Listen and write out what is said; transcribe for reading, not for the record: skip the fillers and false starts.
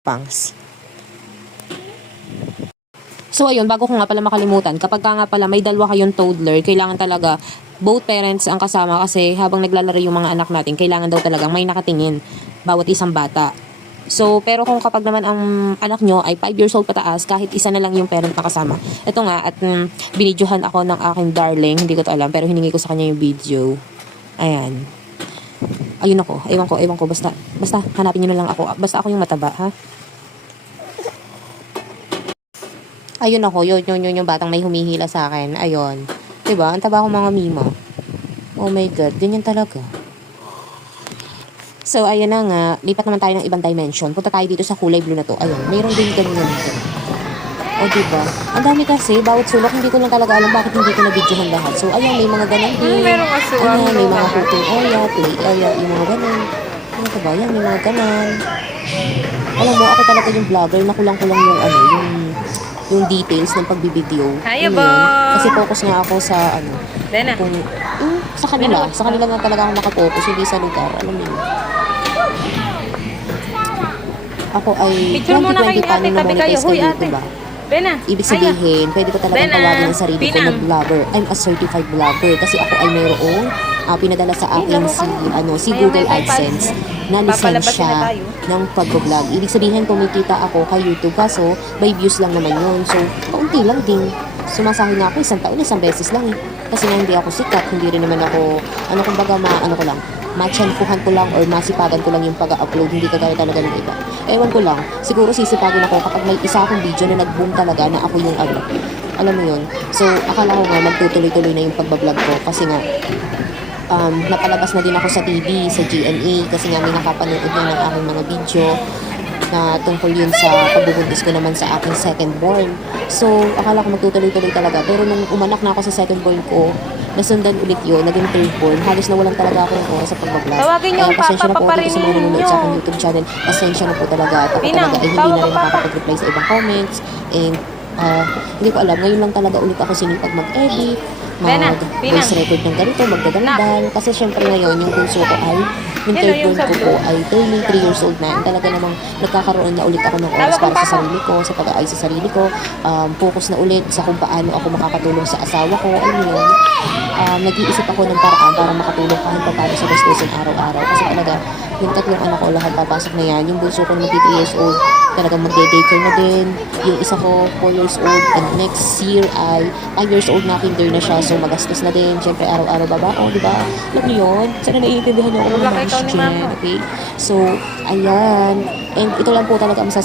Pangs. So ayun, bago ko nga pala makalimutan, kapag ka nga pala may dalawa kayong toddler, kailangan talaga both parents ang kasama kasi habang naglalaro yung mga anak natin, kailangan daw talagang may nakatingin bawat isang bata. So, pero kung kapag naman ang anak nyo ay 5 years old pataas, kahit isa na lang yung parent na kasama. Ito nga, at binidyohan ako ng aking darling, hindi ko to alam, pero hiningi ko sa kanya yung video. Ayan. Ayun ako, ewan ko, basta hanapin nyo na lang ako, basta ako yung mataba, ha? Ayun ako, yun yung batang may humihila sa akin. Ayun. Diba? Ang taba ko mga mima. Oh my God, ganyan talaga. So, ayun na nga. Lipat naman tayo ng ibang dimension. Punta tayo dito sa kulay blue na to. Ayun, mayroon din ganun dito. O, diba? Ang dami kasi, bawat sulok, hindi ko lang talaga alam bakit hindi ko na-videohan lahat. So, ayun, may mga ganun din. Ayan, may mga cooking area, play area, yung mga ganun. Ano ka ba? Yan, may mga ganun. Alam mo, ako talaga yung vlogger na kulang-kulang yung details ng pagbibideo. Hiya, Bo! Kasi focus nga ako sa kung, sa kanila nga talaga ako nakapokus, hindi sa lugar, alam mo yun. Ako ay 2020 paano na monetize kay YouTube ba? Ibig sabihin, pwede ko talagang tawagin ang sarili ko na vlogger. I'm a certified vlogger kasi ako ay mayroong pinadala sa akin si Google AdSense na lisensya ng pag-vlog. Ibig sabihin, kumikita ako kay YouTube kaso by views lang naman yun. So, kaunti lang din. Sumasahin na ako isang taon, isang beses lang eh. Kasi nga hindi ako sikat, hindi rin naman ako, matsyempuhan ko lang or masipagan ko lang yung pag-upload, hindi kagaya talaga ng iba. Ewan ko lang, siguro sisipagan ako kapag may isa akong video na nag-boom talaga na ako yung alam mo yun. So, akala ko nga magtutuloy-tuloy na yung pagbablog ko kasi nga, napalabas na din ako sa TV, sa GMA, kasi nga may nakapanood na ng aking mga video na tungkol yun sa pagbubuntis ko naman sa aking second born. So, akala ko magtutuloy-tuloy talaga. Pero nung umanak na ako sa second born ko, nasundan ulit yun, naging third born. Halos nawalan talaga ako ng oras sa pagbablog. Tawagin niyo ang pasensya na po papa dito sa mga nanonood sa aking YouTube channel. Pasensya na po talaga. At ako talaga ay hindi na rin makakapag-reply sa ibang comments. And hindi ko alam, ngayon lang talaga ulit ako sinipag mag-edit, mag-voice record ng ganito, magdadaldal. Kasi syempre ngayon, yung bunso ko ay, yung third born ko po ay turning 3 years old na. Talaga namang nagkakaroon na ulit ako ng oras para sa sarili ko, sa pag-aayos sa sarili ko. Focus na ulit sa kung paano ako makakatulong sa asawa ko. Alam mo yun, nag-iisip ako ng paraan para makatulong kahit pa paano sa gastusin araw-araw. Kasi talaga, yung tatlong anak ko lahat papasok na yan. Yung bunso ko na mag 3 years old, talagang mag-daycare na din. Yung isa ko, 4 years old. And next year ay 5 years old na, kinder na siya. So, magastos na din. Siyempre, araw-araw babao, di ba? Alam niyo yun? Sana naiintindihan niyo ako ng mga Christian. Okay? So, ayan. And ito lang po talaga ang